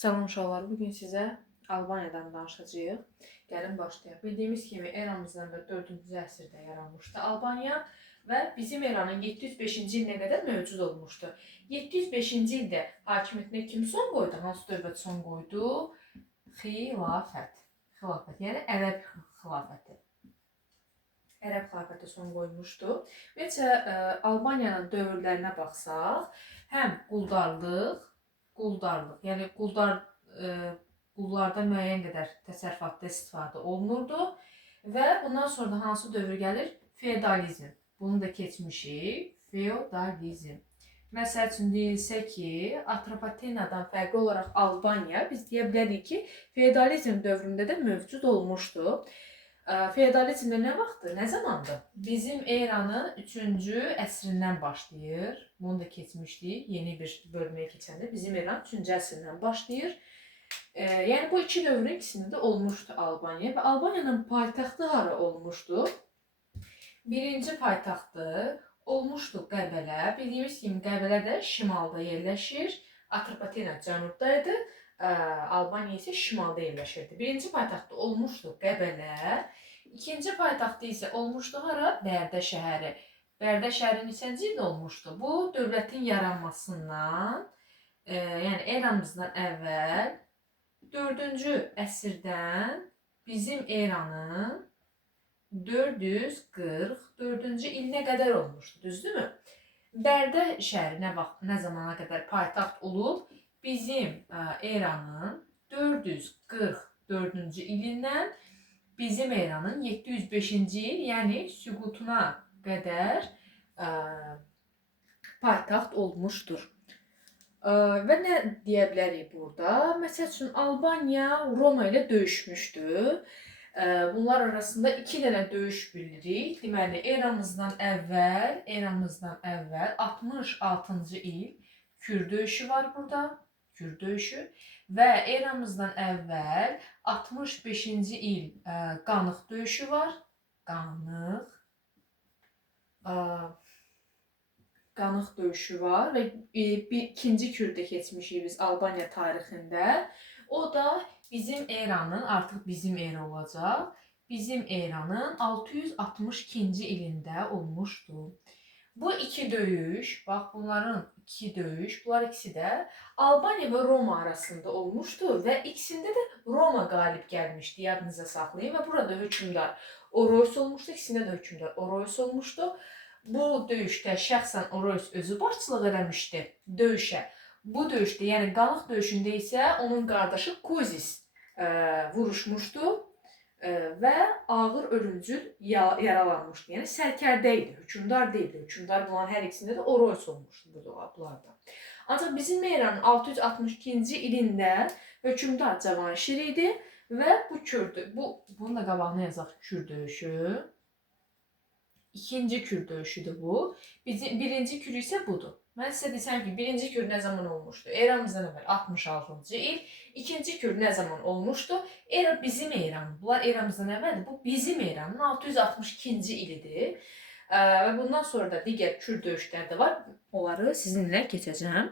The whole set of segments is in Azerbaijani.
Salam uşaqlar, bugün sizə Albaniyadan danışacağıq. Gəlin başlayaq. Bildiyimiz kimi eramızdan da 4-cü əsrdə yaranmışdı Albaniya və bizim eranın 705-ci ilinə qədər mövcud olmuşdu. 705-ci ildə hakimiyyətinə kim son qoydu? Hansı dövlət son qoydu? Xilafət. Xilafət, yəni Ərəb xilafəti. Ərəb xilafəti son qoymuşdu. Ümumiyyətcə Albaniyanın dövrlərinə baxsaq, həm quldarlıq, yəni qullardan müəyyən qədər təsərrüfatda istifadə olunurdu və bundan sonra da hansı dövr gəlir? Feodalizm. Bunu da keçmişik. Feodalizm. Məsəl üçün deyilsə ki, Atropatenadan fərqli olaraq Albaniya biz deyə bilərik ki, feodalizm dövründə də mövcud olmuşdu. Feodalizmdə nə vaxtdır, nə zamandır? Bizim eranın 3-cü əsrindən başlayır. Bunu da keçmişdik. Yeni bir bölməyə keçəndə bizim eran 3-cü əsrindən başlayır. Yəni bu iki dövrün ikisində də olmuşdu Albaniya və Albaniyanın paytaxtı hara olmuşdu? Birinci paytaxtı olmuşdu Qəbələ. Bildiyimiz kimi Qəbələ də şimalda yerləşir. Atropatena cənubdaydı. Albaniya isə şimalda yerləşirdi. Birinci paytaxtı olmuşdu Qəbələ. İkinci paytaxtı isə olmuşdu hara? Bərdə şəhəri. Bərdə şəhəri neçənci ildə olmuşdu? Bu dövlətin yaranmasından, yəni eramızdan əvvəl 4-cü əsrdən bizim eranın 444-cü ilinə qədər olmuşdu, düzdürmü? Bərdə şəhəri nə zamana qədər paytaxt olub? Bizim eranın 444-cü ilindən bizim eranın 705-ci il, yəni süqutuna qədər paytaxt olmuşdur. Və nə deyə bilərik burada? Məsəl üçün Albaniya Roma ilə döyüşmüşdü. Bunlar arasında 2 dənə döyüş bilirik. Deməli, eramızdan əvvəl 66-cı il Kür döyüşü var burada. Kür döyüşü və eramızdan əvvəl 65-ci il Qanıq döyüşü var. Qanıq döyüşü var və ikinci Kürdə keçmişik biz Albaniya tarixində. O da bizim eranın, artıq bizim era olacaq, bizim eranın 662-ci ilində olmuşdu. Bu iki döyüş, bax bunların iki döyüş, bunlar ikisi də Albaniya və Roma arasında olmuşdu və ikisində də Roma qalib gəlmişdi, yadınıza saxlayın və burada hökmdar Oroys olmuşdu, ikisində də hökmdar Oroys olmuşdu. Bu döyüşdə şəxsən Oroys özü başçılıq eləmişdi döyüşə. Bu döyüşdə, yəni Qanıq döyüşündə isə onun qardaşı Kozis vuruşmuşdu və ağır ölümcül yaralanmışdı. Yəni sərkərdə idi, hökmdar deyildi. Hökmdar bunların hər ikisində də Oroys olmuşdu bunlarda. Ancaq bizim eranın 662-ci ilində hökmdar Cavanşir idi və bu Kürdü. Bunun da qabağına yazaq Kür döyüşü. İkinci Kür döyüşüdür bu. Birinci Kür isə budur. Mən sizə desəm ki, birinci Kür nə zaman olmuşdu? Eramızdan əvvəl 66-cı il. İkinci Kür nə zaman olmuşdu? Bizim eran. Bunlar eramızdan əvvəldir. Bu bizim eranın 662-ci ilidir. Və bundan sonra da digər Kür döyüşləri də var. Onları sizinlə keçəcəm.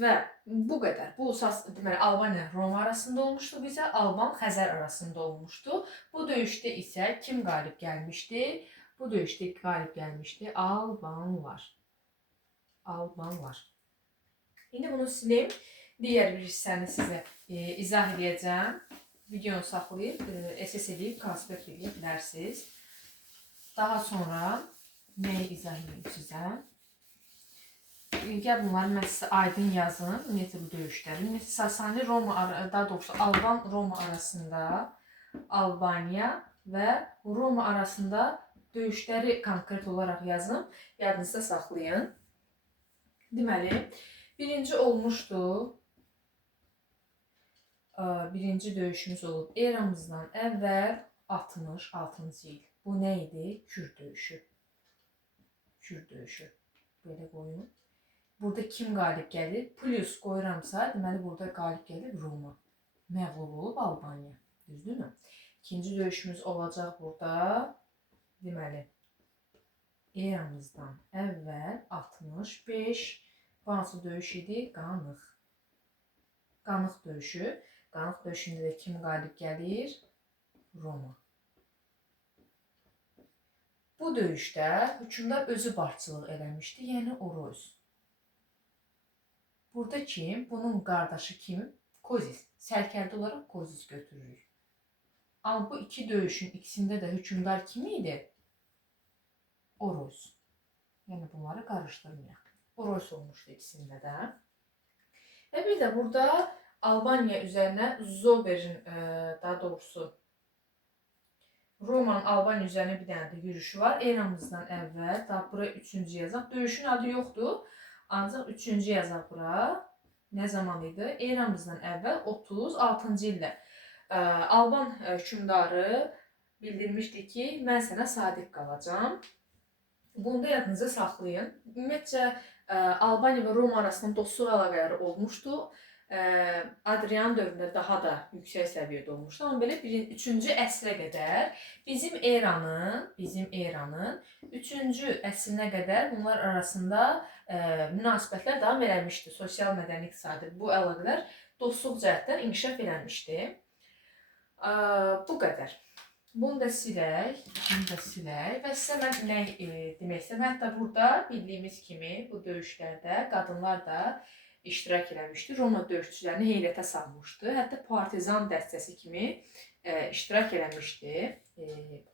Və bu qədər. Bu deməli Albaniya Roma arasında olmuşdu, bizə Alban-Xəzər arasında olmuşdu. Bu döyüşdə isə kim qalib gəlmişdi? Bu döyüşdə qalib gəlmişdi Albanlar. İndi bunu silim. Digər bir hissəni sizə izah edəcəm. Videonu saxlayıb, SS edib, konspekt edib bilərsiniz. Daha sonra nəyi izah edeyim sizə? Gəl bunları mən sizə aydın yazın. Ümumiyyətlə bu döyüşləri. Ümumiyyətlə Sasani Roma, daha doğrusu Alban Roma arasında Albaniya və Roma arasında döyüşləri konkret olaraq yazın. Yadınızda saxlayın. Deməli, birinci olmuşdu. Birinci döyüşümüz olub eramızdan əvvəl 66-cı il. Bu nə idi? Kür döyüşü. Kür döyüşü. Belə qoyun. Burada kim qalib gəlir? Plus qoyuramsa, deməli burada qalib gəlir Roma. Məğlub olub Albaniya. Düzdürmü? İkinci döyüşümüz olacaq burada. Deməli, eramızdan əvvəl 65. Bu hansı döyüş idi? Qanıq. Qanıq döyüşü. Qanıq döyüşündə də kim qalib gəlir? Roma. Bu döyüşdə hökmdar özü başçılıq eləmişdi, yəni Oroys. Burada kim? Bunun qardaşı kim? Kozis. Sərkərdə olaraq Kozis götürürük. Amma bu iki döyüşün ikisində də hökmdar kim idi? Oroys. Yəni bunları qarışdırmayaq. Oroys olmuşdu ikisində də. Və bir də burada Albaniya üzərinə Zober'in, daha doğrusu Romanın Albaniya üzərinə bir dənə də yürüyüşü var. Eramızdan əvvəl, daha buraya 3-cü yazaq. Döyüşün adı yoxdur. Ancaq 3-cü yazaq bura. Nə zaman idi? Eramızdan əvvəl 36-cı ildə Alban hökmdarı bildirmişdi ki, mən sənə sadiq qalacağam. Bunu da yadınıza saxlayın. Ümumiyyətcə, Albaniya və Roma arasında dostluq əlaqələri olmuşdu. Adrian dövründə daha da yüksək səviyyədə olmuşdu. Amma belə 3-cü əsrə qədər bizim eranın 3-cü əsrinə qədər bunlar arasında münasibətlər davam eləmişdi. Sosial, mədəni, iqtisadi bu əlaqələr dostluq cəhətdən inkişaf eləmişdi. Bu qədər. Bunu da silək, və sizə mən nə demək istəyirəm. Hətta burada bildiyimiz kimi bu döyüşlərdə qadınlar da iştirak eləmişdi. Roma döyüşçülərini heyrətə salmışdı. Hətta partizan dəstəsi kimi iştirak eləmişdi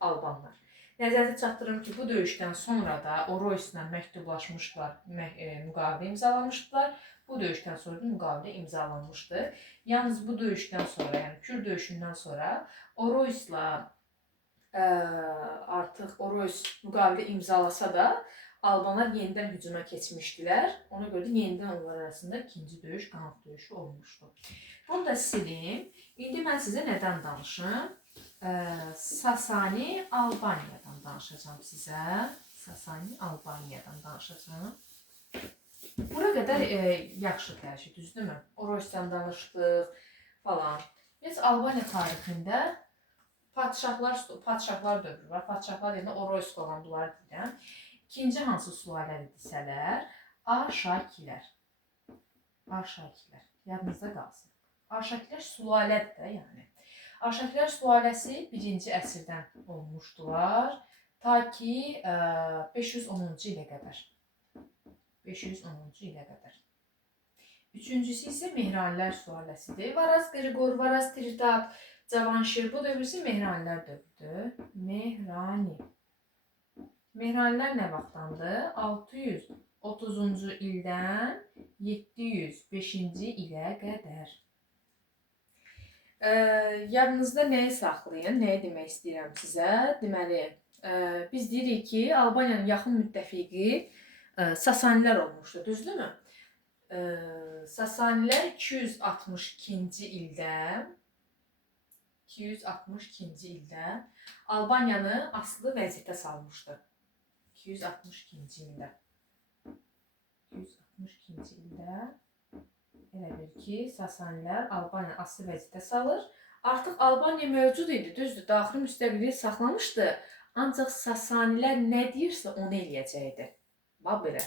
albanlar. Nəzərdə çatdırım ki, bu döyüşdən sonra da Oroysla məktublaşmışlar, müqavilə imzalamışdılar. Bu döyüşdən sonra da müqavilə imzalanmışdı. Yalnız bu döyüşdən sonra, yəni Kür döyüşündən sonra Oroysla artıq Oroys müqavilə imzalasa da Albanlar yenidən hücuma keçmişdilər. Ona görə də yenidən onlar arasında ikinci döyüş, qanaq döyüşü olmuşdu. Bunu da silim. İndi mən sizə nədən danışım? Sasani Albaniyadan danışacağım sizə. Sasani Albaniyadan danışacağım. Bura qədər yaxşı tərcih, düzdürmü? Oroysdan danışdıq falan. Biz Albaniya tarixində padşahlar dövrü var. Padşahlar deyəndə Oroys olan bunlar deyirəm. İkinci hansı sülalədir desələr, Arşakilər. Arşakilər. Yadınızda qalsın. Arşakilər sülalədir də, yəni. Arşakilər sülaləsi 1-ci əsrdən olmuşdular. Ta ki 510-cu ilə qədər. 510-cu ilə qədər. Üçüncüsü isə Mehranilər sülaləsidir. Varaz Qriqor, Varaz Tritat, Cavanşir. Bu dövr isə Mehranilər dövrüdür. Mehrani. Mehranilər nə vaxtdandır? 630-cu ildən 705-ci ilə qədər. Yadınızda nəyi saxlayın, nəyi demək istəyirəm sizə? Deməli, biz deyirik ki, Albaniyanın yaxın müttəfiqi Sasanilər olmuşdu, düzdürmü? Sasanilər 262-ci ildə Albaniyanı asılı vəziyyətə salmışdı. 262-ci ildə. 262-ci ildə elə bil ki, Sasanilər Albaniyanı asılı vəziyyətə salır. Artıq Albaniya mövcud idi, düzdür, daxili müstəqilliyi saxlamışdı. Ancaq Sasanilər nə deyirsə onu eləyəcəkdi. Bax belə.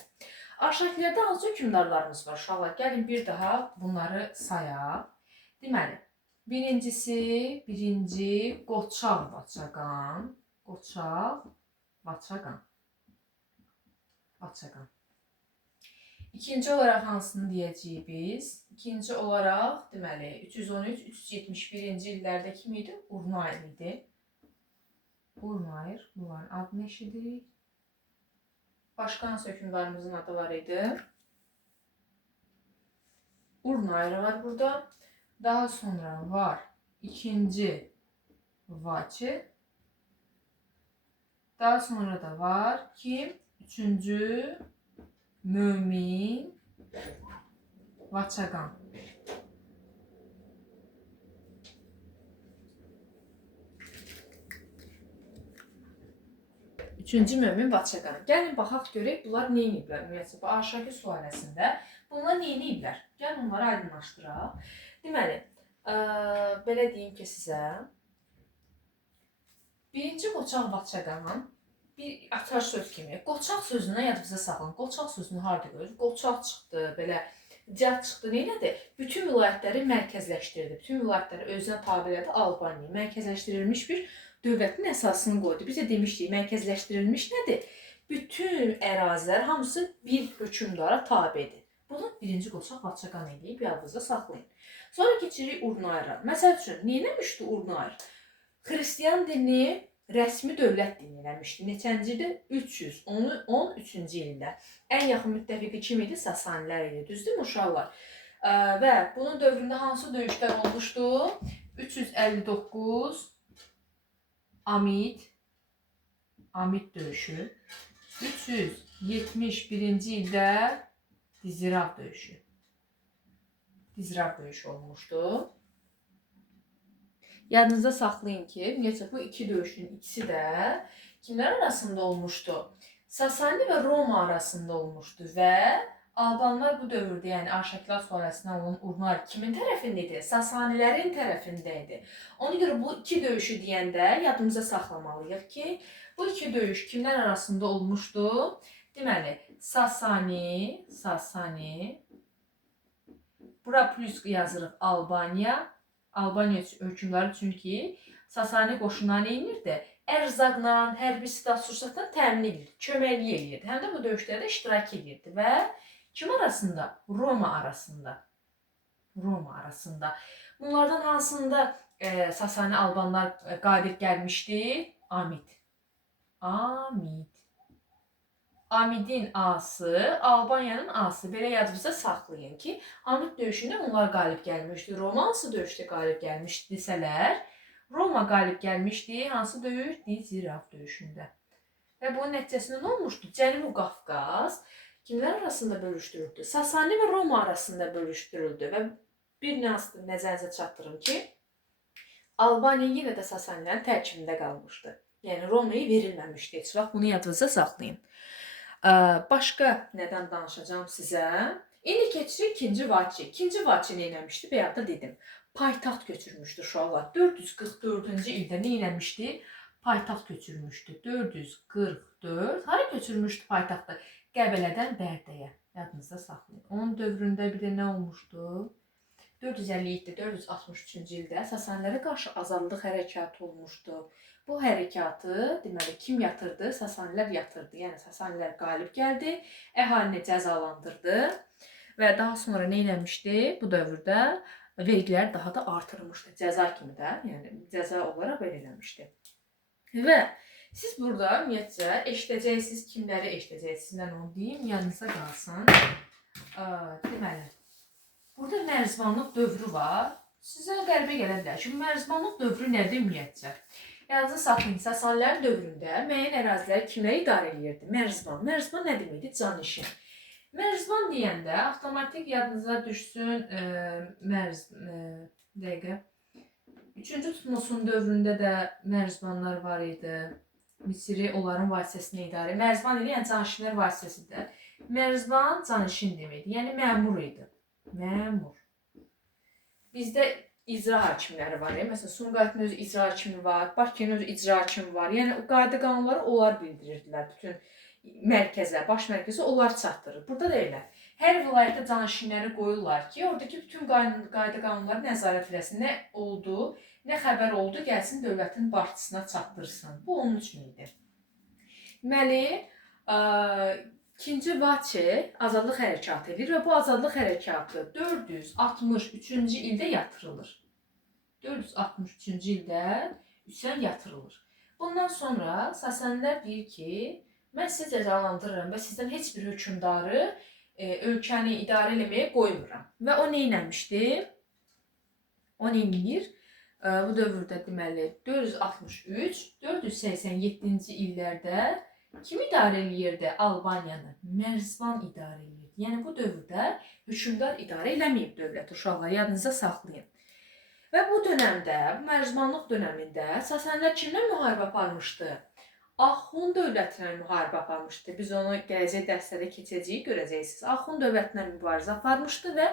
Arşakilərdə hansı hökmdarlarımız var uşaqlar? Gəlin bir daha bunları sayaq. Deməli, birinci Qoçaq Vaçaqan. İkinci olaraq hansını deyəcəyik biz? İkinci olaraq, deməli, 313-371-ci illərdə kim idi? Urnayr idi. Urnayr, bunların adını eşidirik. Başqa hansı hökmdarımızın adı var idi? Urnayr var burada. Daha sonra var ikinci Vaçı. Daha sonra da var kim? Üçüncü Mömin Vaçaqan. Üçüncü Mömin Vaçaqan. Gəlin baxaq görək bunlar nə ediblər? Ümumiyyətlə bu Arşaki sülaləsində bunlar nə ediblər? Gəlin onları aydınlaşdıraq. Deməli, belə deyim ki sizə. Birinci Qoçaq Vaçaqan bir açar söz kimi. Qoçaq sözünə yadınızda saxlayın. Qoçaq sözünü harda görürüz? Qoçaq çıxdı, belə Cəhd çıxdı, neylədi? Bütün vilayətləri mərkəzləşdirdi. Bütün vilayətləri özünə tabe elədi Albaniya. Mərkəzləşdirilmiş bir dövlətin əsasını qoydu. Biz də demişdik, mərkəzləşdirilmiş nədir? Bütün ərazilər hamısı bir hökmdara tabedir. Bunu birinci qoşaq Vaçaqan eləyib yadınızda saxlayın. Sonra keçirik Urnayra. Məsəl üçün, nə etmişdi Urnayr? Xristian dini rəsmi dövlət dini eləmişdi. Neçənci ildə? 313-cü ildə. Ən yaxın müttəfiqi kim idi? Sasanilər idi. Düzdürmü uşaqlar? Və bunun dövründə hansı döyüşlər olmuşdu? 359 Amid döyüşü. 371-ci ildə Dizirav döyüşü. Dizirav döyüşü olmuşdu. Yadınızda saxlayın ki, ümumiyyətlə bu iki döyüşün ikisi də kimlər arasında olmuşdu? Sasani və Roma arasında olmuşdu və Albanlar bu dövrdə, yəni Arşaklar sülaləsindən olan Urnayr kimin tərəfində idi? Sasanilərin tərəfində idi. Ona görə bu iki döyüşü deyəndə yadımıza saxlamalıyıq ki, bu iki döyüş kimlər arasında olmuşdu? Deməli, Sasani, bura plus yazırıq Albaniya hökmdarı, çünki Sasani qoşunları nə edirdi? Ərzaqla, hərbi silah-sursatla təmin edirdi, köməklik edirdi. Həm də bu döyüşlərdə iştirak edirdi və kim arasında? Roma arasında. Bunlardan hansında Sasani Albanlar qalib gəlmişdi? Amidin A'sı, Albaniyanın A'sı. Belə yadınızda saxlayın ki, Amid döyüşündə onlar qalib gəlmişdi. Roma hansı döyüşdə qalib gəlmişdi desələr, Roma qalib gəlmişdi. Hansı döyüş? Dizirav döyüşündə. Və bunun nəticəsində nə olmuşdu? Cənubi Qafqaz kimlər arasında bölüşdürüldü? Sasani və Roma arasında bölüşdürüldü. Və bir nüansını nəzərinizə çatdırım ki, Albaniya yenə də Sasanilərin tərkibində qalmışdı. Yəni Romaya verilməmişdi. Heç vaxt bunu yadınızda saxlayın. Başqa nədən danışacağım sizə? İndi keçirik ikinci Vaçi. İkinci Vaçi nə eləmişdi? Bayaqda dedim. Paytaxt götürmüşdü uşaqlar. 444-cü ildə nə eləmişdi? Paytaxt götürmüşdü. 444. Hara götürmüşdü paytaxtı? Qəbələdən Bərdəyə. Yadınızda saxlayın. Onun dövründə bir də nə olmuşdu? 457-463-cü ildə Sasanilərə qarşı azadlıq hərəkatı olmuşdu. Bu hərəkatı, deməli, kim yatırdı? Sasanilər yatırdı. Yəni, Sasanilər qalib gəldi, əhalini cəzalandırdı və daha sonra nə eləmişdi? Bu dövrdə vergilər daha da artırmışdı. Cəza kimi də, yəni cəza olaraq verilmişdi. Və siz burada ümumiyyətcə eşidəcəksiniz, kimləri eşidəcəksiniz, mən onu deyim, yanınıza qalsın. Deməli, burada mərzbanlıq dövrü var. Sizə qəribə gələ bilər ki, mərzbanlıq dövrü nədir ümumiyyətcə? Yadınızda saxlayın, Sasanilərin dövründə müəyyən ərazilər kimlər idarə edirdi? Mərzban. Mərzban nə deməkdir? Canişin. Mərzban deyəndə avtomatik yadınıza düşsün dəqiqə. 3-cü Tutmosun dövründə də mərzbanlar var idi. Misiri onların vasitəsilə idarə. Mərzban idi, yəni canişinlər vasitəsidir. Mərzban canişin deməkdir. Yəni məmur idi. Məmur. Bizdə icra hakimləri var. Məsələn, Sumqayıtın öz icra hakimi var, Bakının öz icra hakimi var. Yəni, o qayda qanunları onlar bildirirdilər. Bütün mərkəzə, baş mərkəzə onlar çatdırır. Burada da elə. Hər vilayətdə canişinləri qoyurlar ki, oradakı bütün qayda qanunları nəzarət eləsin. Nə oldu, nə xəbər oldu, gəlsin dövlətin başçısına çatdırsın. Bu onun üçün idi. Deməli, İkinci Vaçi azadlıq hərəkatı edir və bu azadlıq hərəkatı 463-cü ildə yatırılır. 463-cü ildə üsyan yatırılır. Bundan sonra Sasanilər deyir ki, mən sizi cəzalandırıram və sizdən heç bir hökmdarı ölkəni idarə eləməyə qoymuram. Və o nə eləmişdi? O nə edir? Bu dövrdə deməli 463, 487-ci illərdə kim idarə edirdi Albaniyanı? Mərzban idarə edirdi. Yəni bu dövrdə hökmdar idarə eləməyib dövlət, uşaqlar, yadınıza saxlayın. Və bu dönəmdə, bu mərzbanlıq dönəmində Sasanilər kimlə müharibə aparmışdı? Axund dövlətinə müharibə aparmışdı. Biz onu gələcək dərslərdə keçəcəyik, görəcəksiniz. Axund dövlətinə mübarizə aparmışdı və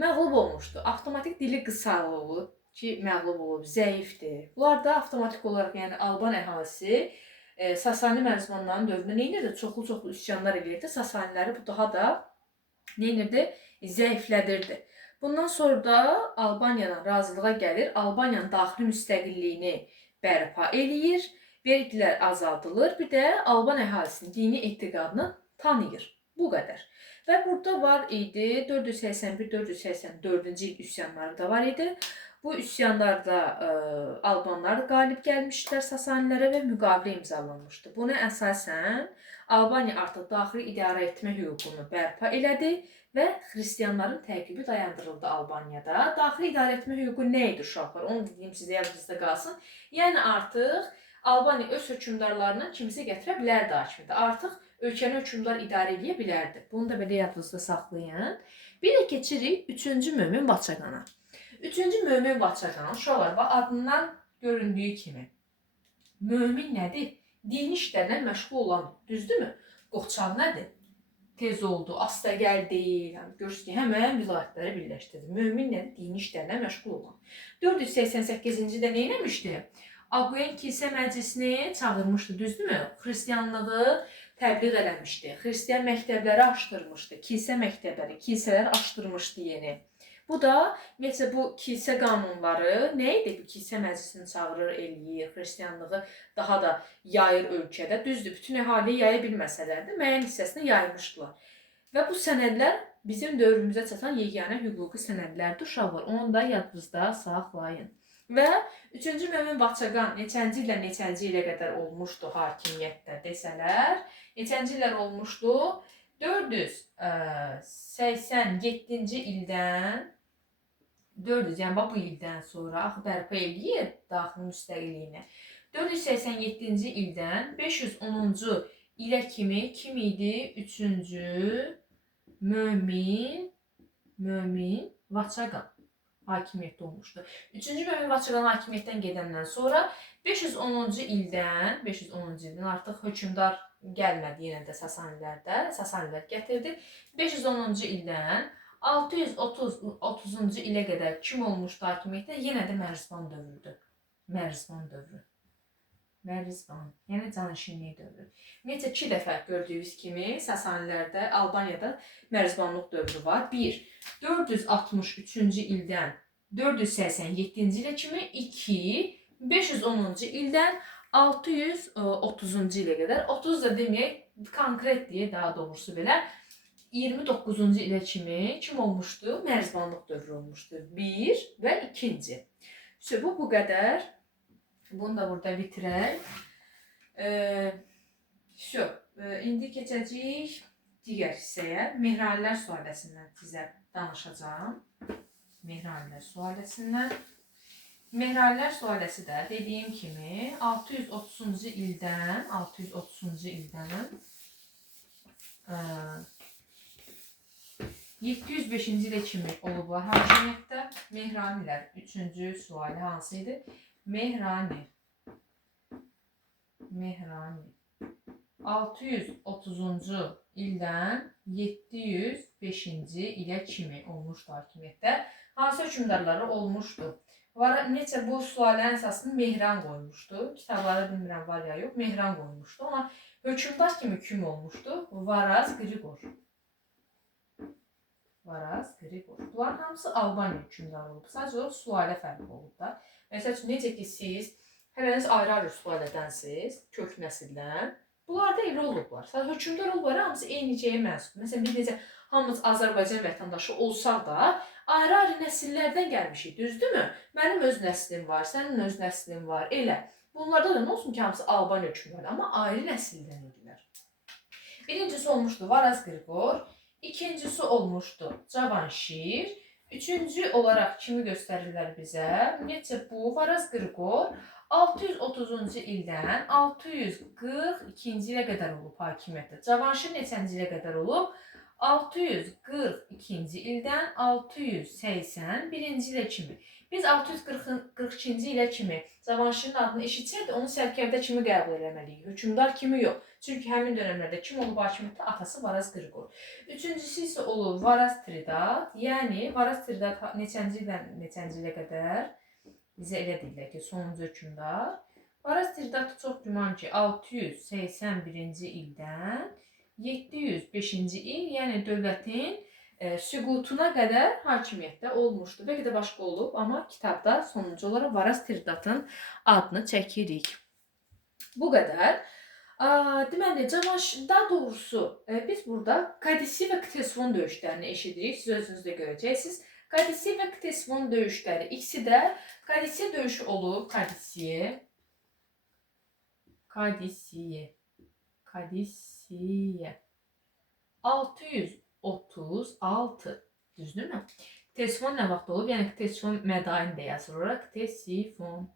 məğlub olmuşdu. Avtomatik dili qısalıb ki, məğlub olub, zəifdir. Bunlar da avtomatik olaraq, yəni Alban əhalisi Sasani mərzbanların dövründə nə edirdi? Çoxlu üsyanlar edirdi. Sasaniləri bu daha da nə edirdi? zəiflədirdi. Bundan sonra da Albaniyadan razılığa gəlir, Albaniyanın daxili müstəqilliyini bərpa eləyir, vergilər azaldılır, bir də Alban əhalisinin dini etiqadını tanıyır. Bu qədər. Və burada var idi 481-484-cü il üsyanları da var idi. Bu üsyanlarda Albanlar qalib gəlmişdilər Sasanilərə və müqavilə imzalanmışdı. Buna əsasən Albaniya artıq daxili idarə etmə hüququnu bərpa elədi və xristianların təqibi dayandırıldı Albaniyada. Daxili idarə etmə hüququ nə idi uşaqlar? Onu deyim sizə yadınızda qalsın. Yəni artıq Albaniya öz hökmdarlarından kimisə gətirə bilərdi hakimiyyətə. Artıq ölkəni hökmdar idarə edə bilərdi. Bunu da belə yadınızda saxlayın. Bir də keçirik 3-cü Mömin Vaçaqana. 3-cü Mömin Vaçaqan uşaqlar adından göründüyü kimi mömin nədir? Dini işlərlə məşğul olan, düzdürmü? Qoçaq nədir? Tez oldu, astagəl deyil. Görürsünüz ki, həmən vilayətləri birləşdirdi. Mömin nədir? Dini işlərlə məşğul olan. 488-ci də nə etmişdi? Aguyen kilsə məclisini çağırmışdı, düzdürmü? Xristianlığı təbliğ eləmişdi. Xristian məktəbləri açdırmışdı. Kilsə məktəbləri, kilsələr açdırmışdı yeni. Bu da ümumiyyətlə bu kilsə qanunları nə idi? Bu kilsə məclisini çağırır, eləyir, xristianlığı daha da yayır ölkədə. Düzdür, bütün əhaliyə yaya bilməsələr də müəyyən hissəsini yaymışdılar. Və bu sənədlər bizim dövrümüzə çatan yeganə hüquqi sənədlərdir uşaqlar. Onu da yadınızda saxlayın. Və 3-cü Mömin Vaçaqan neçənci ilə neçənci ilə qədər olmuşdu hakimiyyətdə desələr, neçənci illər olmuşdu? 487-ci ildən 400, yəni bu ildən sonra axı bərpa eləyir daxili müstəqilliyini. 487-ci ildən 510-cu ilə kimi kim idi? 3-cü Mömin Vaçaqan hakimiyyətdə olmuşdu. 3-cü Mömin Vaçaqan hakimiyyətdən gedəndən sonra 510-cu ildən artıq hökmdar gəlmədi yenə də Sasanilərdə. Sasanilər gətirdi. 510-cu ildən 630-cu ilə qədər kim olmuşdu hakimiyyətdə? Yenə də Mərzban dövrüdür. Mərzban dövrü. Mərzban, yəni canişinlik dövrü. Ümumiyyətlə 2 dəfə gördüyünüz kimi Sasanilərdə, Albaniyada Mərzbanlıq dövrü var. 1. 463-cü ildən 487-ci ilə kimi, 2. 510-cu ildən 630-cu ilə qədər. 30 da deməyək, konkret deyə daha doğrusu belə 29-cu ilə kimi kim olmuşdu? Mərzbanlıq dövrü olmuşdu. 1 və 2-ci. Bu qədər. Bunu da burada bitirək. İndi keçəcəyik digər hissəyə. Mehranilər sülaləsindən sizə danışacağım. Mehranilər sülaləsindən. Mehranilər sülaləsi də dediyim kimi 630-cu ildən 705-ci ilə kimi olublar hakimiyyətdə. Mehranilər 3-cü sülalə hansı idi? Mehrani 630-cu ildən 705-ci ilə kimi olmuşdu hakimiyyətdə. Hansı hökmdarları olmuşdu? Neçə bu sülalənin əsasını Mehran qoymuşdu. Kitabları bilmirəm var ya yox, Mehran qoymuşdu. Amma hökmdar kimi kim olmuşdu? Varaz Qriqor. Bunların hamısı Albaniya hökmdarı olub. Sadəcə o sülalə fərqi olub da. Məsəl üçün, necə ki siz hərəniz ayrı-ayrı sülalədənsiniz, kök nəsildən. Bunlar da elə olublar. Sadəcə hökmdar olublar, hamısı eyni şeyə mənsub. Məsələn, biz necə hamımız Azərbaycan vətəndaşı olsaq da, ayrı-ayrı nəsillərdən gəlmişik, düzdürmü? Mənim öz nəslim var, sənin öz nəslin var, elə. Bunlarda da nə olsun ki, hamısı Albaniya hökmdarı, amma ayrı nəsildən idilər. Birincisi olmuşdu Varaz Qriqor, ikincisi olmuşdu Cavanşir, üçüncü olaraq kimi göstərirlər bizə? Ümumiyyətcə bu Varaz Qriqor 630-cu ildən 642-ci ilə qədər olub hakimiyyətdə. Cavanşir neçənci ilə qədər olub? 642-ci ildən 681-ci ilə kimi. Biz 642-ci ilə kimi Cavanşirin adını eşitsəydi, onu sərkərdə kimi qəbul eləməliyik, hökmdar kimi yox. Çünki həmin dönəmlərdə kim olub hakimiyyətdə? Atası Varaz Qriqor. Üçüncüsü isə olub Varaz Tridat, yəni Varaz Tridat neçənci ilə qədər bizə elə deyirlər ki, sonuncu hökmdar. Varaz Tridat çox güman ki, 681-ci ildən 705-ci il, yəni dövlətin Süqutuna qədər hakimiyyətdə olmuşdu. Bəlkə də başqa olub, amma kitabda sonuncu olaraq Varaz Tridatın adını çəkirik. Bu qədər. Deməli, daha doğrusu biz burada Kadisi və Ktesifon döyüşlərini eşidirik. Siz özünüz də görəcəksiniz. Kadisi və Ktesifon döyüşləri. İkisi də Kadisiya döyüşü olub. Kadisiya. 636. Düzdürmü? Ktesifon nə vaxt olub? Yəni Ktesifon mədain də yazılır. Ktesifon.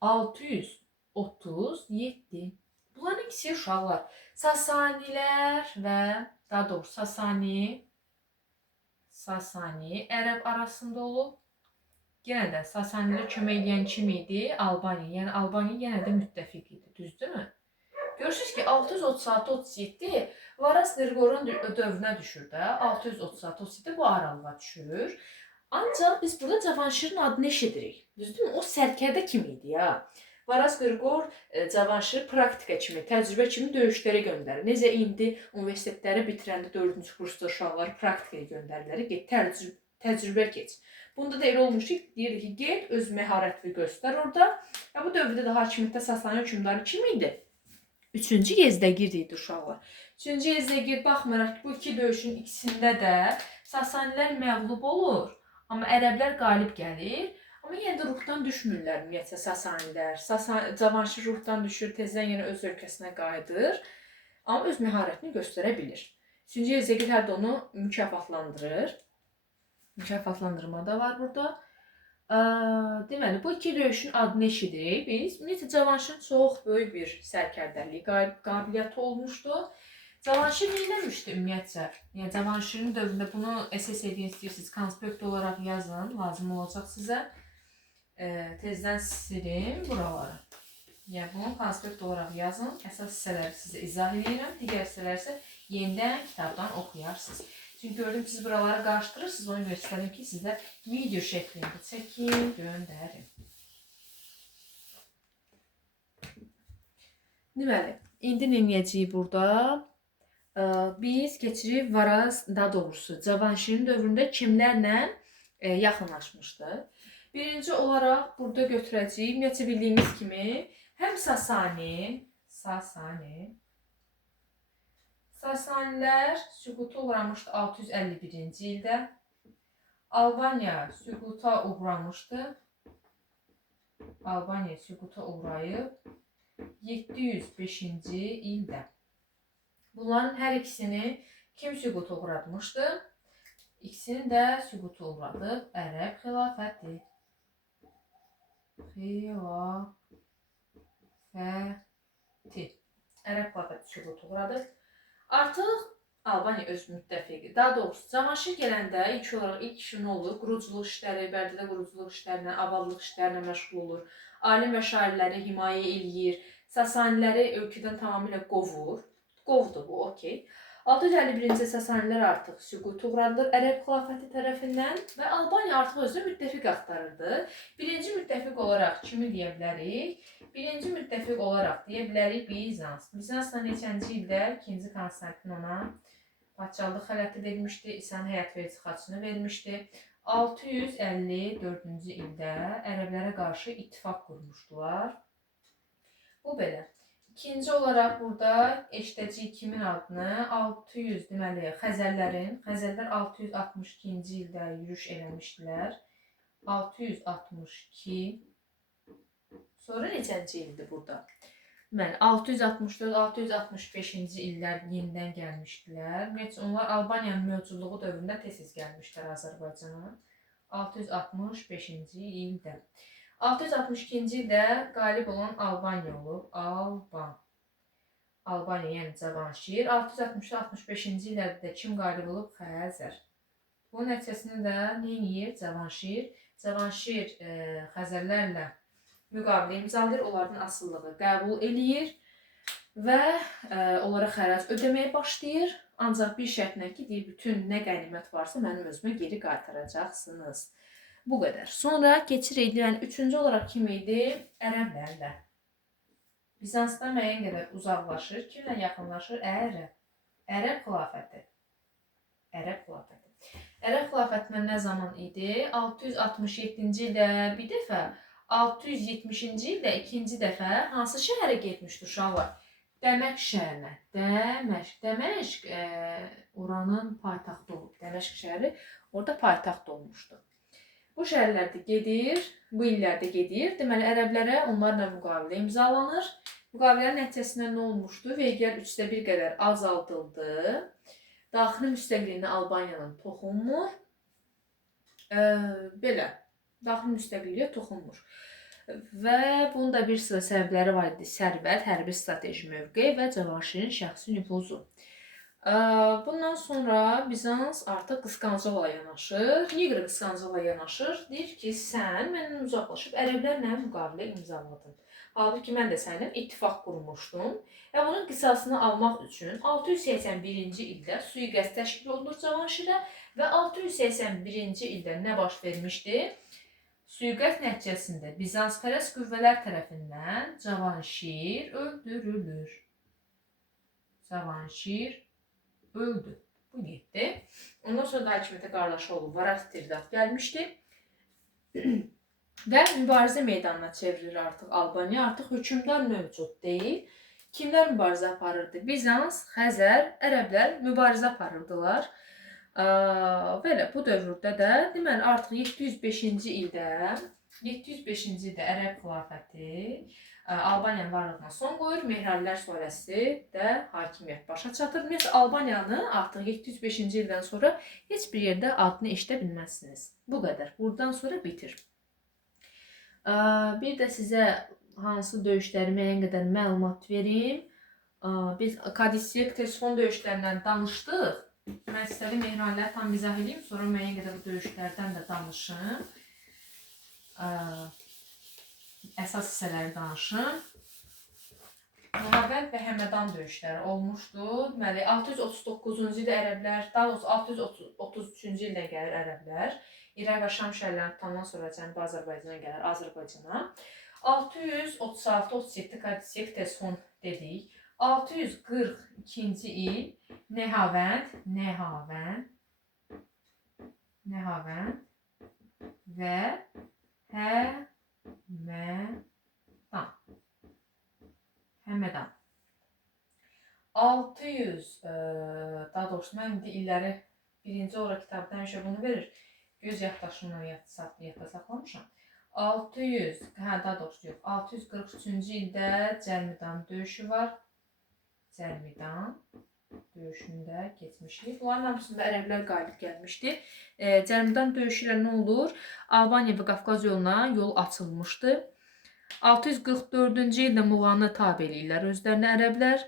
637. Bunların ikisi uşaqlar. Sasanilər və daha doğrusu Sasani ərəb arasında olub. Yenə də Sasanilərə kömək edən kim idi? Albaniya. Yəni Albaniya yenə də müttəfiq idi. Düzdürmü? Görürsünüz ki 636-37 Varaz Qırqorun dövrünə düşür də. 636-37 bu aralığa düşür. Ancaq biz burada Cavanşirin adını eşidirik. Düzdürmü? O sərkərdə kim idi ya? Varaz Qırqor Cavanşiri praktika kimi, təcrübə kimi döyüşlərə göndərir. Necə indi universitetləri bitirəndə 4-cü kursda uşaqları praktikaya göndərirlər. Get, təcrübə keç. Bunda da elə olmuş ki, deyirdi ki, get, öz məharətini göstər orada. Ya, bu dövrdə də hakimiyyətdə Sasani hökmdarı kim idi? 3-cü Yezdəgir idi uşaqlar. 3-cü Yezdəgir baxmayaraq ki, bu iki döyüşün ikisində də Sasanilər məğlub olur. Amma ərəblər qalib gəlir. Amma yenə də ruhdan düşmürlər ümumiyyətlə Sasanilər. Cavanşir ruhdan düşür, tezdən yenə öz ölkəsinə qayıdır. Amma öz məharətini göstərə bilir. 3-cü Yezdəgir hər də onu mükafatlandırır. Mükafatlandırma da var burada. Deməli, bu iki döyüşün adını eşidirik biz. Ümumiyyətlə, Cavanşirin çox böyük bir sərkərdəliyi, qabiliyyəti olmuşdu. Cavanşir neyləmişdi ümumiyyətlə? Yəni, Cavanşirin dövründə bunu SSD-yə istəyirsiniz, konspekt olaraq yazın, lazım olacaq sizə. Tezdən silim buraları. Yəni, bunu konspekt olaraq yazın. Əsas hissələri sizə izah edirəm. Digər hissələri isə yenidən kitabdan oxuyarsınız. Çünki gördüm, siz buraları qarışdırırsınız. Onu göstərim ki, sizə video şəklində çəkin, göndərim. Deməli, indi neyəcəyik burada? Biz keçirik Varaz, daha doğrusu Cavanşirin dövründə kimlərlə yaxınlaşmışdı? Birinci olaraq burada götürəcəyik, ümumiyyətlə bildiyimiz kimi, həm Sasanilər süquta uğramışdı 651-ci ildə. Albaniya süquta uğrayıb 705-ci ildə. Bunların hər ikisini kim süquta uğratmışdı? İkisini də süquta uğradıb Ərəb xilafəti. Ərəb xilafəti süquta uğradıb. Artıq Albaniya öz müttəfiqi. Daha doğrusu Cavanşir gələndə ilk işi nə olur? Quruculuq işləri, Bərdədə quruculuq işlərinə, abadlıq işlərinə məşğul olur. Alim və şairləri himayə eləyir. Sasaniləri ölkədən tamamilə qovur. Qovdu bu, okey. 651-ci Sasanilər artıq süquta uğradılır Ərəb xilafəti tərəfindən və Albaniya artıq özünə müttəfiq axtarırdı. Birinci müttəfiq olaraq kimi deyə bilərik? Birinci müttəfiq olaraq deyə bilərik Bizans. Bizansla neçənci ildə 2-ci Konstantin ona padşahlıq xələti vermişdi, İsa'nın həyat verici xaçını vermişdi. 654-cü ildə ərəblərə qarşı ittifaq qurmuşdular. Bu belə. İkinci olaraq burada eşidəcəyik kimin adını? 600 deməli Xəzərlər 662-ci ildə yürüş eləmişdilər. 662. Sonra neçənci ildir burada? Deməli 664-665-ci illər yenidən gəlmişdilər. Ümumiyyətlə onlar Albaniyanın mövcudluğu dövründə tez-tez gəlmişlər Azərbaycana. 665-ci ildə. 662-ci ildə qalib olan Albaniya olub. Albaniya, yəni Cavanşir. 660-65-ci illərdə də kim qalib olub? Xəzər. Bunun nəticəsində də neyir Cavanşir? Cavanşir Xəzərlərlə müqavilə imzalayır, onların asılılığı qəbul eləyir və onlara xərac ödəməyə başlayır. Ancaq bir şərtlə ki, deyir, bütün nə qənimət varsa mənim özümə geri qaytaracaqsınız. Bu qədər. Sonra keçirik, yəni üçüncü olaraq kim idi? Ərəblərlə. Bizansdan müəyyən qədər uzaqlaşır. Kimlə yaxınlaşır? Ərəb. Ərəb xilafəti. Ərəb xilafəti. Ərəb xilafətindən nə zaman idi? 667-ci ildə bir dəfə, 670-ci ildə ikinci dəfə hansı şəhərə getmişdi uşaqlar? Dəməşq şəhərinə. Dəməşq oranın paytaxtı olub. Dəməşq şəhəri orada paytaxt olmuşdu. Bu şəhərlərdə gedir, bu illərdə gedir. Deməli, ərəblərə onlarla müqavilə imzalanır. Müqavilənin nəticəsində nə olmuşdu? Vergilər 1/3 qədər azaldıldı. Daxili müstəqilliyinə Albaniyanın toxunmur. Belə, daxili müstəqilliyə toxunmur. Və bunun da bir sıra səbəbləri var idi. Sərvət, hərbi strateji mövqe və Cavanşirin şəxsi nüfuzu. Bundan sonra Bizans artıq qısqanclıqla yanaşır. Niyə qısqanclıqla yanaşır? Deyir ki, sən məndən uzaqlaşıb ərəblərlə müqavilə imzaladın. Halbuki mən də sənin ittifaq qurmuşdum. Və bunun qisasını almaq üçün 681-ci ildə sui-qəsd təşkil olunur Cavanşirə və 681-ci ildə nə baş vermişdi? Sui-qəsd nəticəsində Bizanspərəst qüvvələr tərəfindən Cavanşir öldürülür. Cavanşir öldü. Bu getdi. Ondan sonra da hakimiyyətə qardaşı oğlu Varat Tirdat gəlmişdi. Və mübarizə meydanına çevrilir artıq Albaniya. Artıq hökmdar mövcud deyil. Kimlər mübarizə aparırdı? Bizans, Xəzər, ərəblər mübarizə aparırdılar. Belə bu dövrdə də deməli artıq 705-ci ildə ərəb xilafəti Albaniyanın varlığına son qoyur. Mehralilər sülaləsi də hakimiyyət başa çatır. Ümumiyyətlə Albaniyanı artıq 705-ci ildən sonra heç bir yerdə adını eşidə bilməzsiniz. Bu qədər. Buradan sonra bitir. Bir də sizə hansı döyüşləri müəyyən qədər məlumat verim. Biz Kadisiyek, Tesfon döyüşlərindən danışdıq. Mən istədim mehralləri tam izah edeyim, sonra müəyyən qədər bu döyüşlərdən də danışım. Əsas hissələri danışım. Nəhavənd və Həmədan döyüşləri olmuşdu. Deməli, 639-cu ildə ərəblər, daha doğrusu 633-cü ildə gəlir ərəblər. İraq və Şam şəhərlərini tutandan sonra Cənubi Azərbaycana gəlir, Azərbaycana. 636-37 Kadisiyek, Tesfon dedik. 642-ci il Nəhavənd və Həmədan. 600, daha doğrusu mən indi illəri birinci olaraq kitabda həmişə bunu verir. Göz yaddaşımla yadda saxlamışam. 643-cü ildə Cəlmidan döyüşü var. Cəlmidan döyüşündə keçmişik. Bunların hamısında ərəblər qalib gəlmişdi. Cəlmidan döyüşü ilə nə olur? Albaniya və Qafqaz yoluna yol açılmışdı. 644-cü ildə Muğanı tabe eləyirlər özlərinə ərəblər.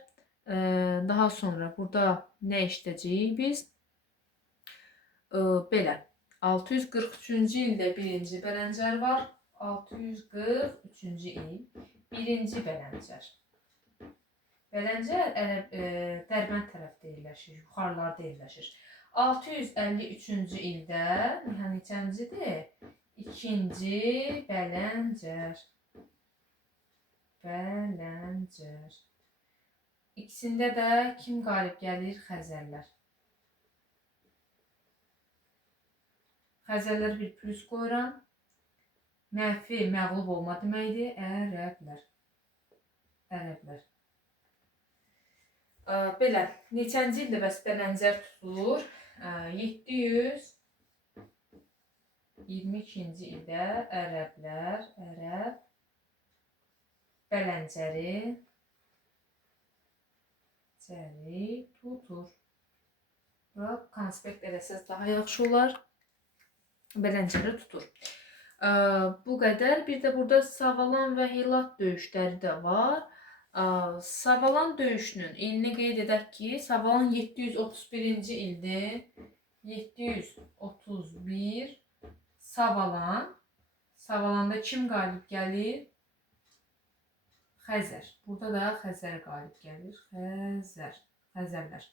Daha sonra burada nə eşidəcəyik biz? Belə. 643-cü ildə birinci Bələncər var. 643-cü il birinci Bələncər. Bələncər Dərbənd tərəfdə yerləşir, yuxarılarda yerləşir. 653-cü ildə neçəncidir? İkinci Bələncər. İkisində də kim qalib gəlir? Xəzərlər. Xəzərlər bir plus qoyuram. Mənfi, məğlub olma deməkdir. Ərəblər. Belə, neçənci ildə bəs Bələncər tutulur? 722-ci ildə ərəb Bələncəri tutur. Bura konspekt eləsəz daha yaxşı olar. Bələncəri tutur. Bu qədər. Bir də burada Savalan və Hilat döyüşləri də var. Savalan döyüşünün ilini qeyd edək ki, Savalan 731-ci ildir. 731 Savalan. Savalanda kim qalib gəlir? Xəzər. Burada da Xəzər qalib gəlir. Xəzərlər.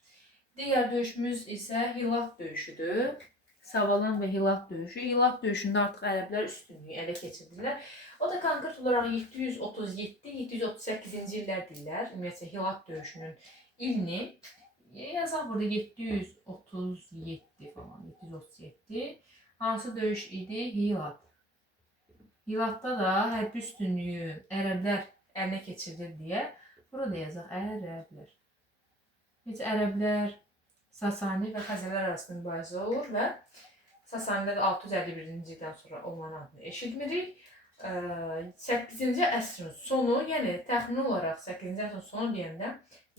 Digər döyüşümüz isə Hilat döyüşüdür. Savalan və Hilat döyüşü. Hilat döyüşündə artıq ərəblər üstünlüyü ələ keçirdilər. O da konkret olaraq 737-738-ci illər deyirlər. Ümumiyyətlə Hilat döyüşünün ilini yazaq burada 737 falan, 737. Hansı döyüş idi? Hilat. Hilatda da hərbi üstünlüyü ərəblər əlinə keçirdi deyə burada yazaq ərəblər. Heç ərəblər, Sasani və Xəzərlər arasında mübarizə olur və Sasanilər 651-ci ildən sonra onların adını eşitmirik. 8-ci əsrin sonu, yəni təxmini olaraq 8-ci əsrin sonu deyəndə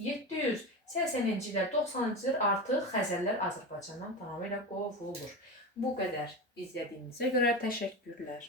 780-ci illər, 90-cı illər artıq Xəzərlər Azərbaycandan tamamilə qovulur. Bu qədər izlədiyinizə görə təşəkkürlər.